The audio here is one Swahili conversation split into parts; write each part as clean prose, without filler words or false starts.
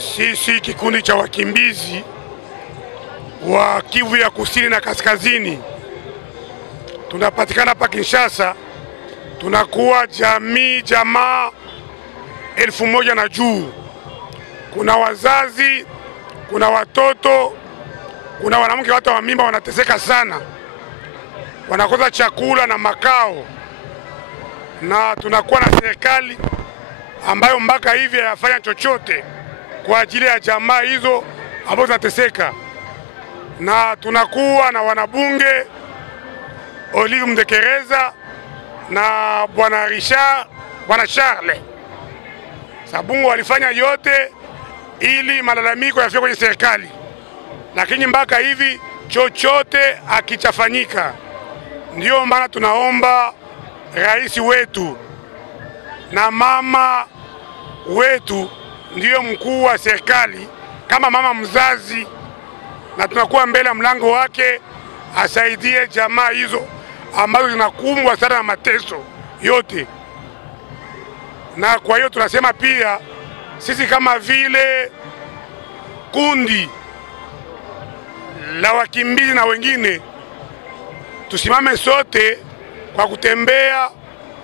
Sisi kikundi cha wakimbizi wa Kivu ya Kusini na Kaskazini tunapatikana hapa Kinshasa. Tunakuwa jamaa 1000 na juu. Kuna wazazi, kuna watoto, kuna wanawake hata wa mimba wanateseka sana, wanakosa chakula na makao, na tunakuwa na serikali ambayo mpaka hivi hayafanya chochote kwa ajili ya jamaa hizo ambazo zinateseka. Na tunakuwa na wanabunge Olive Mdekereza na bwana Richard, bwana Charles Sabungu walifanya yote ili malalamiko yafike kwenye serikali, lakini mpaka hivi chochote hakichafanyika. Ndio maana tunaomba rais wetu na mama wetu, ndio mkuu wa serikali, kama mama mzazi, na tunakuwa mbele ya mlango wake, asaidie jamaa hizo ambazo zinakumbwa sana na mateso yote. Na kwa hiyo tunasema pia sisi kama vile kundi la wakimbizi na wengine tusimame sote kwa kutembea,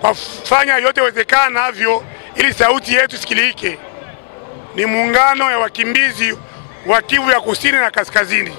kwa kufanya yote wezekanavyo ili sauti yetu sikilike. Ni muungano ya wakimbizi wa Kivu ya Kusini na Kaskazini.